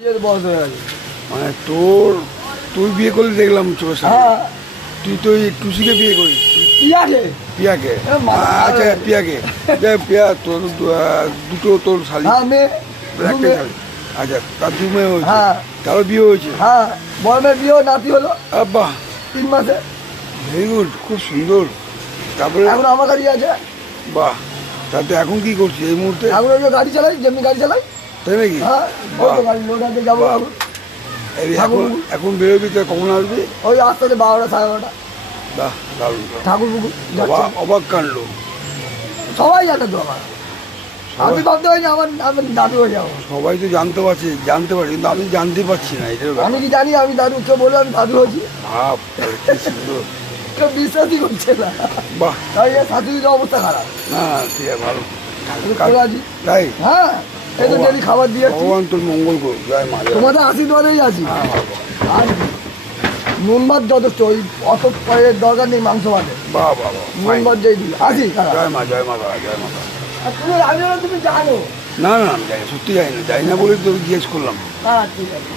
বয়স হয়ে গেছে। মানে তোর তুই বিয়ে করলি দেখলাম চোখের সামনে। হ্যাঁ, তুই তো এই টুসিকে বিয়ে করিস। কি আছে? পিয়াকে এ মা- আচ্ছা পিয়াকে পিয়া তোর দুটো তোর শালি হ্যাঁ, মেয়ে, দু একটাই মেয়ে। শালি। আচ্ছা তার দু মেয়ে হয়েছে, হ্যাঁ। তারও বিয়ে হয়েছে। হ্যাঁ, বড় মেয়ের বিয়ে নাতি হলো বাহ 3 মাসে। ভেরি গুড, খুব সুন্দর। তারপরে এখন আমার গাড়ি আছে। বাহ, তাতে এখন কি করছিস এই মুহূর্তে? এখন ওই যে গাড়ি চালাই, যেমনি গাড়ি চালাই। তাই নাকি? হ্যাঁ, ওই তো গাড়ি লোড আনতে যাবো বাহ। এখন। এই ঠাকুর এখন এখন বেরোবি তো কখন আসবি? ওই আসতে 12টা 12:30। বাহ দারুণ তো। ঠাকুর পুকুর অবাক কাণ্ড। সবাই জানে তো আমার। আমি ভাবতে পারি আমি দাদু হয়ে যাবো। সবাই তো জানতে পারছে, জানতে পারে, কিন্তু আমি জানতে পারছি না এটার আমি ব্যাপার। কি জানি আমি দাদু, কেউ বলে আমি দাদু হয়েছি, ভাব তাহলে কি সুন্দর। কেউ বিশ্বাসই করছে না। বাহ, তাই শাশুড়ির অবস্থা খারাপ। না ঠিক আছে, ভালো। করে আছি। তাই হ্যাঁ, এই তো ডেলি খাবার দিয়েছি। ভগবান তোর মঙ্গল করুক, জয় মা। জয় মা। তোমাদের আশীর্বাদেই আছি। হ্যাঁ, ভালো। আর নুন ভাত যথেষ্ট, ওই অত পরের দরকার নেই মাংস ভাতে। বাহ বাহ বাহ, নুন fine. ভাত যেই দিল আছি। জয় মা জয় মা দাদা, জয় মা দাদা। আর তুমি রান্না তুমি জানো। না না আমি জানি, সত্যি জানি না, জানি না বলেই তো জিজ্ঞেস করলাম। হ্যাঁ, ঠিক আছে।